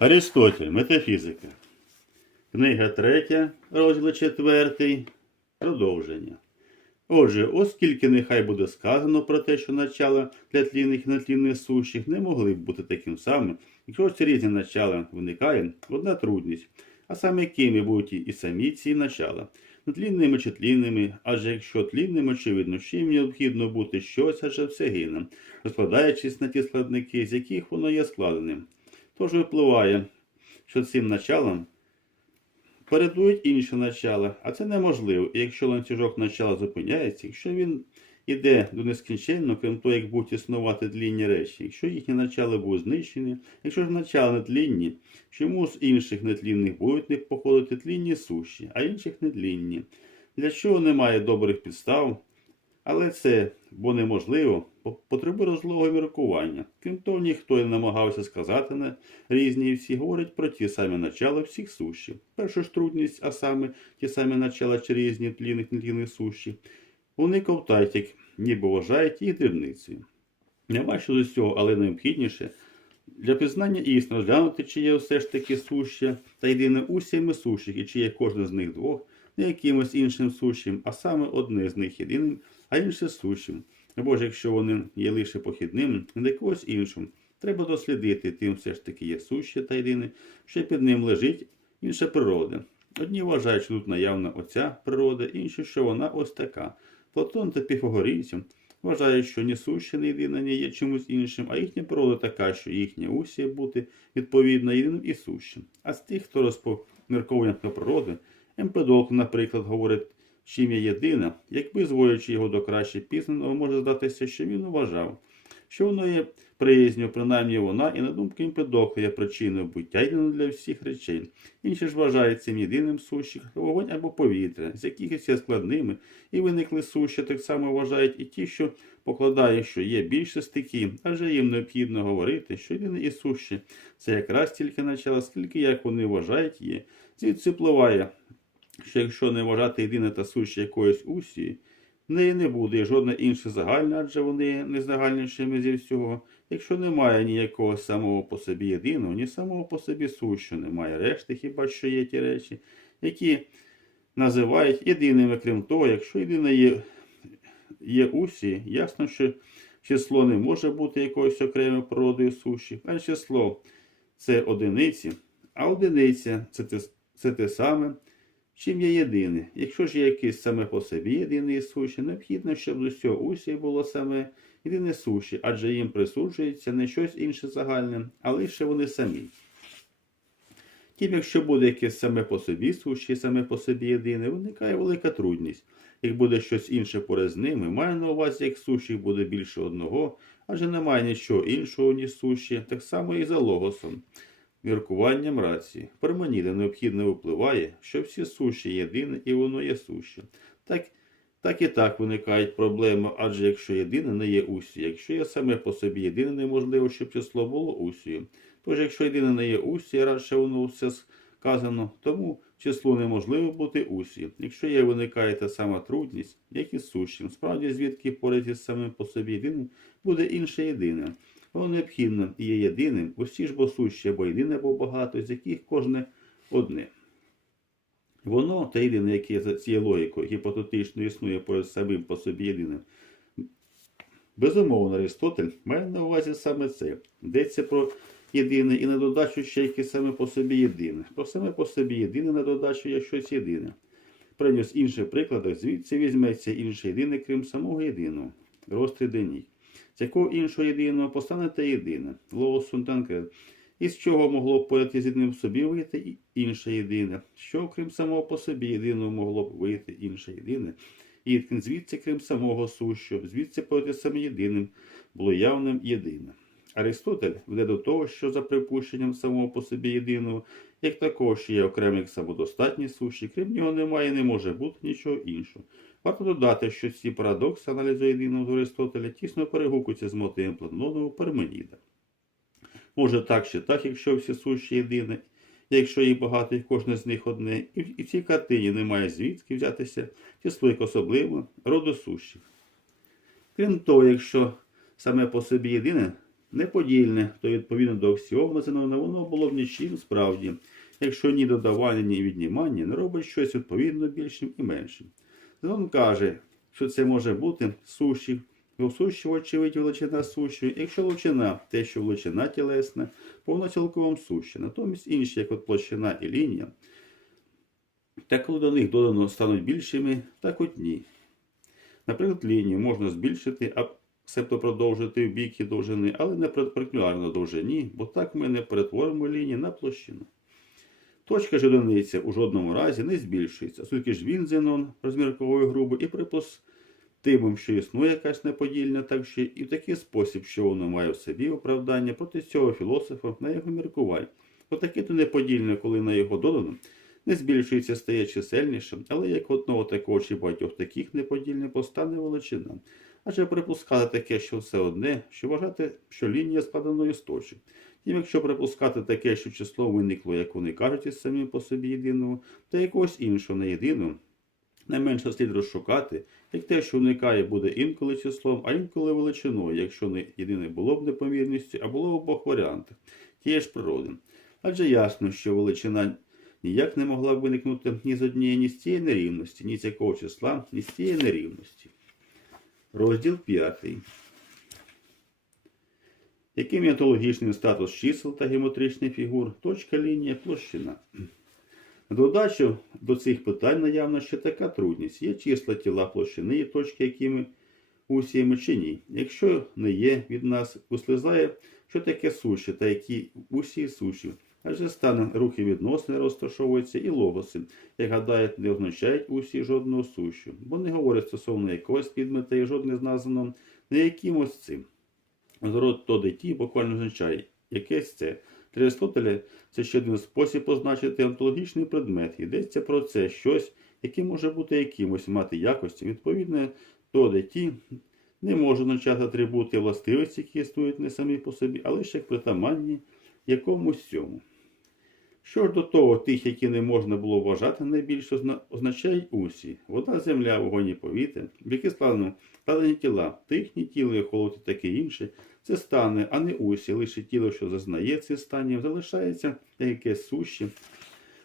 Аристотель, метафізика. Книга 3, розділ 4, продовження. Отже, оскільки нехай буде сказано про те, що начала для тлінних і нетлінних сущих не могли б бути таким самим, якщо ось різні начала виникає одна трудність, а саме якими будуть і самі ці начала, нетлінними чи тлінними, адже якщо тлінним, очевидно, їм необхідно бути щось, адже все гине, розкладаючись на ті складники, з яких воно є складеним. Тож випливає, що цим началом передують інші начала, а це неможливо. І якщо ланцюжок начала зупиняється, якщо він іде до нескінченно, крім того, як будуть існувати длінні речі, якщо їхні начала будуть знищені, якщо ж начала нетлінні, чому з інших нетлінних будуть не походити тлінні суші, а інших нетлінні? Для чого немає добрих підстав? Але це, бо неможливо, по- потребує розлого міркування. Крім того, ніхто не намагався сказати на різні і всі говорять про ті самі начала всіх суші. Перша ж трудність, а саме ті самі начала чи різні тлінних нетлінних суші, вони ковтають, як ніби вважають їх дрібницею. Нема що з цього, але необхідніше для пізнання істин розглянути, чи є все ж таки суща та єдине усіями сущих, і чи є кожне з них двох, якимось іншим сущим, а саме одне з них єдиним, а інше сущим. Або ж якщо вони є лише похідним, не якогось іншим, треба дослідити, тим все ж таки є суще та єдине, що під ним лежить інша природа. Одні вважають, що тут наявна оця природа, інші, що вона ось така. Платон та піфагорійці вважають, що ні суще, ні єдине не є чимось іншим, а їхня природа така, що їхня усія бути відповідно єдиним і сущим. А з тих, хто розпомірковує про природи, Емпедокл, наприклад, говорить, чим є єдине, якби зводячи його до краще пізнаного, може здатися, що він вважав, що воно є приязню, принаймні вона, і на думку Емпедокла є причиною буття єдино для всіх речей. Інші ж вважають цим єдиним сущих вогонь або повітря, з яких є складними, і виникли сущі, так само вважають і ті, що покладають, що є більше стихій, адже їм необхідно говорити, що єдине і суще це якраз тільки начало, скільки, як вони вважають, є. Звідси впливає, що якщо не вважати єдине та суще якоїсь усії, в неї не буде жодне інше загальне, адже вони є найзагальнішими зі всього. Якщо немає ніякого самого по собі єдиного, ні самого по собі сущого, немає. Решти, хіба що є ті речі, які називають єдиними, крім того, якщо єдине є, є усі, ясно, що число не може бути якоюсь окремою природою суші, а число це одиниці, а одиниця це те саме, чим є єдине. Якщо ж є якесь саме по собі єдине і суще, необхідно, щоб з усього усі було саме єдине суші, адже їм присуджується не щось інше загальне, а лише вони самі. Тим, якщо буде якесь саме по собі суші, саме по собі єдине, виникає велика трудність. Як буде щось інше поряд з ними, маю на увазі, як суші буде більше одного, адже немає нічого іншого, ніж суші, так само і за логосом. Міркуванням рації. Парменіда необхідно випливає, що всі суші єдине і воно є суще. Так, так і так виникають проблеми, адже якщо єдине не є усі, якщо є саме по собі єдине, неможливо, щоб число було усією. Тож, якщо єдине не є усі, радше воно все сказано, тому числу неможливо бути усі. Якщо є виникає та сама трудність, як і з сущим, справді звідки поряд із самим по собі єдиним буде інше єдине. Воно необхідно і є єдиним, усі ж бо сущі, або єдине, або багато, з яких кожне одне. Воно, та єдине, яке за цією логікою гіпотетично існує поряд самим по собі єдиним. Безумовно, Аристотель має на увазі саме це. Йдеться про єдине і на додачу ще яке саме по собі єдине. Про саме по собі єдине на додачу є щось єдине. Приніс інших прикладах, звідси візьметься інше єдине, крім самого єдиного. Розстріл деній. З якого іншого єдиного постане те єдине. Логос Сунтанкрет. Із чого могло б поряд з єдиним собі вийти інше єдине, що крім самого по собі єдиного могло б вийти інше єдине, і звідси, крім самого сущого, звідси поряд із самим єдиним було явним єдине. Аристотель веде до того, що за припущенням самого по собі єдиного, як такого, що є окремий самодостатній суші, крім нього немає і не може бути нічого іншого. Варто додати, що ці парадокси аналізу єдиного Аристотеля тісно перегукуються з мотивом Платонового Парменіда. Може так чи так, якщо всі суші єдине, якщо їх багато, і кожне з них одне, і, в- цій картині немає звідки взятися число як особливо роду сущих. Крім того, якщо саме по собі єдине, неподільне, то відповідно до визнаного, воно було б нічим справді, якщо ні додавання, ні віднімання не робить щось відповідно більшим і меншим. Зенон каже, що це може бути суші, у суші, вочевидь, величина суші, якщо величина те, що величина тілесна, повно цілковом суші. Натомість інші, як от площина і лінія, так коли до них додано стануть більшими, так от ні. Наприклад, лінію можна збільшити, а себто продовжити в бік і довжини, але не перпендикулярно довжині, бо так ми не перетворимо лінії на площину. Точка ж одиниця у жодному разі не збільшується, оскільки ж він зенон розміркової груби і припустимим, що існує якась неподільна, так що і в такий спосіб, що воно має в собі оправдання проти цього філософа на його міркувань. Бо таке то неподільне, коли на його додано, не збільшується, стає чисельнішим, але як одного такого чи багатьох таких неподільне постане величина. Адже припускати таке, що все одне, що вважати, що лінія складеною з точок. Тим, якщо припускати таке, що число виникло, як вони кажуть, із самим по собі єдиного, та якогось іншого не єдиного, найменше слід розшукати, як те, що виникає, буде інколи числом, а інколи величиною, якщо не єдине було б непомірністю, а було в обох варіантах тієї ж природи. Адже ясно, що величина ніяк не могла б виникнути ні з однієї, ні з цієї нерівності, ні з якого числа, ні з цієї нерівності. Розділ 5. Яким є онтологічний статус чисел та геометричних фігур, точка, лінія, площина. На додачу до цих питань наявна ще така трудність. Є числа тіла площини і точки, якими усіями чи ні. Якщо не є від нас, вислизає, що таке суші та які усі суші. Адже стане рухи відносини розташовуються і логоси, як гадають, не означають усі жодного сущу, бо не говорять стосовно якогось підмета і жодне з названо не якимось цим. Зрод то деті буквально означає якесь це. Для Аристотеля це ще один спосіб позначити онтологічний предмет. Йдеться про це щось, яке може бути якимось, мати якості, відповідне то деті не може означати атрибути властивості, які існують не самі по собі, а лише як притаманні якомусь цьому. Що ж до того, тих, які не можна було вважати найбільше, означають усі. Вода, земля, вогонь і повітря, в які складено складені тіла, тихні холод і таке інше, це стане, а не усі, лише тіло, що зазнає цих станів, залишається та якесь суще,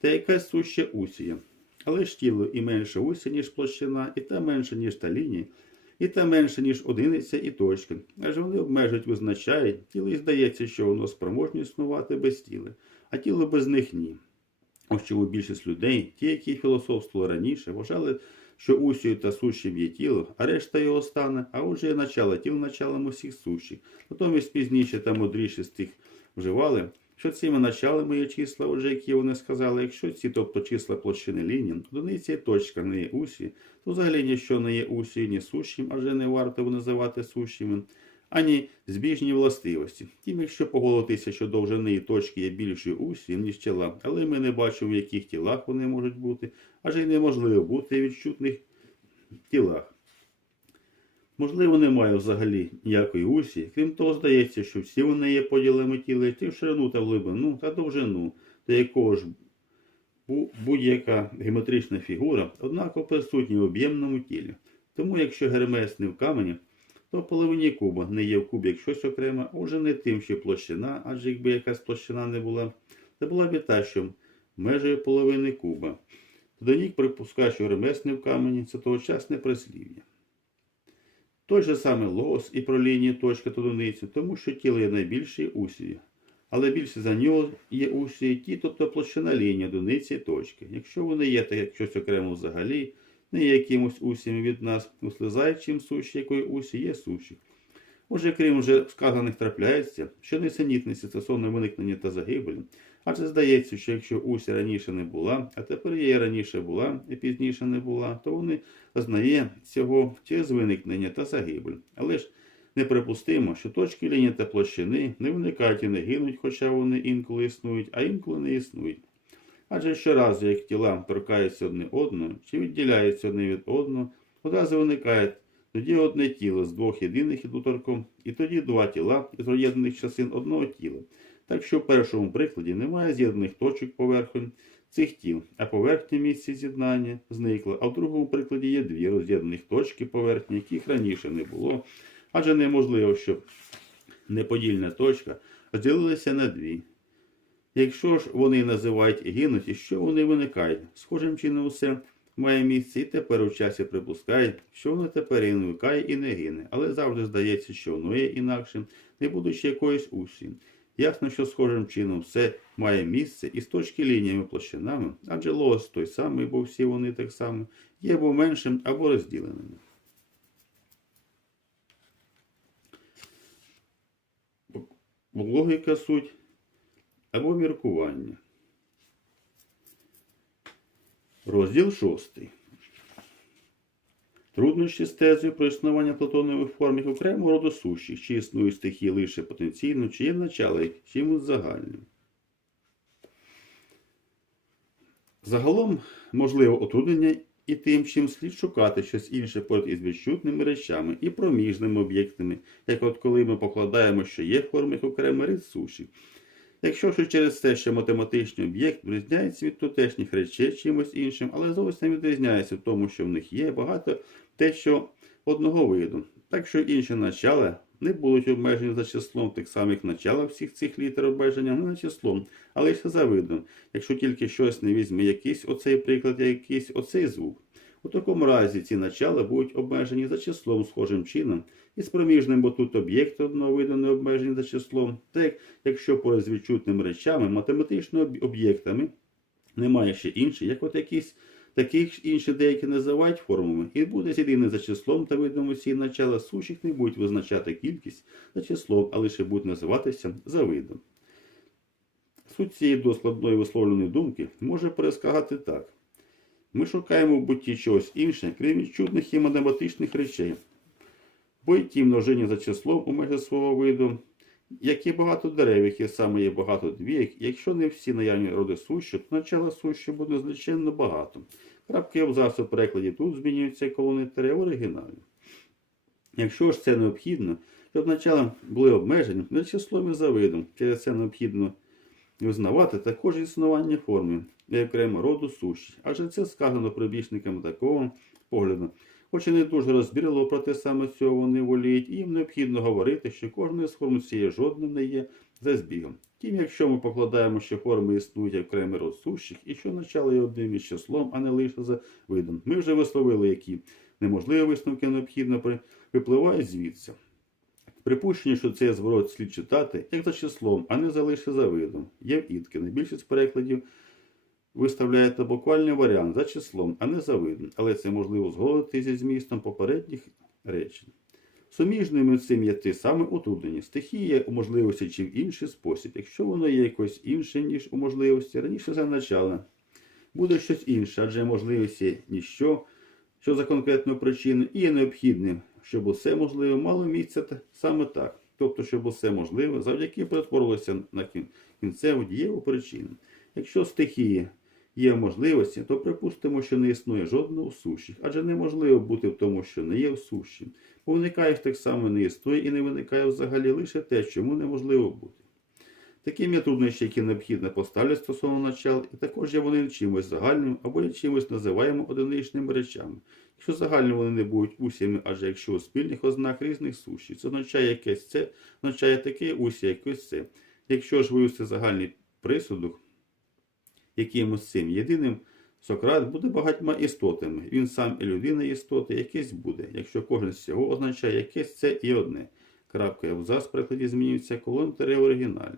та якась суще усія. Але ж тіло і менше усі, ніж площина, і та менше, ніж та лінія, і та менше, ніж одиниця і точка. Адже вони обмежують, визначають, тіло і здається, що воно спроможне існувати без тіла, а тіло без них ні. Ось чому більшість людей, ті, які філософствували раніше, вважали, що усію та сущим є тіло, а решта його стане, а отже є начало тіл началом усіх сущих. Натомість пізніше та мудріші з тих вживали, що цими началами є числа, отже, які вони сказали, якщо ці, тобто числа площини лінії, одиниця і точка не є усі, то взагалі ніщо не є усі, ні сущим, адже не варто його називати сущими, ані збіжні властивості. Тим, якщо поголотися, що довжини і точки є більшою усі, ніж тіла, але ми не бачимо, в яких тілах вони можуть бути, адже й неможливо бути в відчутних тілах. Можливо, немає взагалі ніякої усі, крім того, здається, що всі вони є поділами тіла, ті в ширину та в глибину та довжину, та якого ж будь-яка геометрична фігура однаково присутня в об'ємному тілі. Тому, якщо гермес не в камені, то половині куба не є в кубі як щось окреме, а вже не тим, що площина, адже якби якась площина не була, це була б та, що межею половини куба. Тодонік припускає, що гермес не в камені це тогочасне прислів'я. Той же самий логос і про лінії точка та одиниці, тому що тіло є найбільшою усією. Але більше за нього є усі ті, тобто площина лінії одиниці і точки. Якщо вони є так як щось окремо взагалі, не є якимось усіми від нас, услизаючим суші, якої усі є суші. Отже, крім вже сказаних трапляється, що несенітниці стосовно виникнення та загибелі, адже здається, що якщо уся раніше не була, а тепер її раніше була і пізніше не була, то вони зазнає цього через виникнення та загибель. Але ж неприпустимо, що точки лінії та площини не виникають і не гинуть, хоча вони інколи існують, а інколи не існують. Адже щоразу, як тіла торкаються одне одного чи відділяються одне від одного, одразу виникає тоді одне тіло з двох єдиних доторком, і тоді два тіла із роз'єднаних частин одного тіла. Так що в першому прикладі немає з'єднаних точок поверхонь цих тіл, а поверхня місця з'єднання зникла, а в другому прикладі є дві роз'єднаних точки поверхні, яких раніше не було, адже неможливо, щоб неподільна точка розділилися на дві. Якщо ж вони називають гинуть, і що вони виникають? Схожим чином усе має місце і тепер у часі припускають, що воно тепер і виникає і не гине, але завжди здається, що воно є інакшим, не будучи якоюсь усім. Ясно, що схожим чином все має місце і з точки лініями площинами, адже логос той самий, бо всі вони так само, є або меншим, або розділеними. Логіка суть або міркування. Розділ шостий. Труднощі з тезою про існування платонових форм як окремого роду сущих, чи існують стихії лише потенційно, чи є начало чимось загальним. Загалом, можливо, отруднення і тим, чим слід шукати щось інше поряд із відчутними речами і проміжними об'єктами, як от коли ми покладаємо, що є форми як окремий рід суші. Якщо ж через те, що математичний об'єкт відрізняється від тутешніх речей чимось іншим, але зовсім не відрізняється в тому, що в них є багато те, що одного виду. Так що інші начала не будуть обмежені за числом тих самих начала всіх цих літер обмеження не за числом, а лише за видом, якщо тільки щось не візьме якийсь оцей приклад, якийсь оцей звук. У такому разі ці начала будуть обмежені за числом схожим чином, і з проміжним, бо тут об'єкти одного виду не обмежені за числом, так якщо поряд з відчутними речами, математичними об'єктами немає ще інших, як от якісь таких інші деякі називають формами, і буде єдине за числом та видом усі начала сущих не будуть визначати кількість за числом, а лише будуть називатися за видом. Суть цієї доскладної висловленої думки може перескагати так. Ми шукаємо в бутті чогось інше, крім відчутних і математичних речей. Бо й ті множині за числом у межах свого виду, як і багато дерев, які саме є багато двійок, якщо не всі наявні роди сущі, то начала сущі буде значенно багато. Крапки абзацу в перекладі тут змінюються колони тире в оригіналі. Якщо ж це необхідно, щоб начала були обмежені не числом і за видом, через це необхідно визнавати також існування форми і окремо роду сущі, адже це сказано прибічникам такого погляду. Хоч і не дуже розбірливо, проте саме цього вони воліють, їм необхідно говорити, що кожна з форм цієї жодним не є за збігом. Тим, якщо ми покладаємо, що форми існують окремий род сущих, і що начало є одним із числом, а не лише за видом. Ми вже висловили, які неможливі висновки необхідно при- випливають звідси. Припущення, що цей зворот слід читати як за числом, а не за лише за видом. Є в Іткіна. Більшість перекладів виставляєте буквальний варіант за числом, а не за видом, але це можливо згодити зі змістом попередніх речень. Суміжними цим є ті саме утруднені. Стихія у можливості чи в інший спосіб, якщо воно є якось інше, ніж у можливості, раніше за начало. Буде щось інше, адже можливість є ніщо, що за конкретною причиною і є необхідним, щоб усе можливе мало місце саме так. Тобто, щоб усе можливе завдяки перетворилося на кінцеву дієву причину. Якщо стихії є можливості, то припустимо, що не існує жодного сущих, адже неможливо бути в тому, що не є в сущим. Бо виникає ж так само не існує і не виникає взагалі лише те, чому неможливо бути. Таким є труднощі, які необхідно поставити стосовно начал, і також є вони чимось загальним або є чимось називаємо одиничними речами. Якщо загальні вони не будуть усіми, адже якщо у спільних ознак різних суші, це означає якесь це, означає таке усі якось це. Якщо ж вивести загальний присудок якимось цим єдиним, Сократ буде багатьма істотами. Він сам і людина істоти, якесь буде, якщо кожен з цього означає якесь це і одне. Крапка і абзац в перекладі змінюється колон в оригіналі.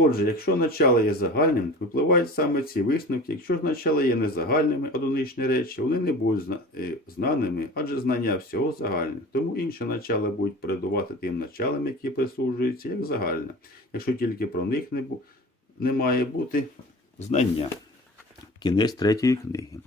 Отже, якщо начало є загальним, випливають саме ці висновки. Якщо ж начало є незагальними, одиничні речі, вони не будуть е, знаними, адже знання всього загальне. Тому інші начала будуть передувати тим началам, які присуджуються, як загальне, якщо тільки про них не, бу- не має бути знання. Кінець третьої книги.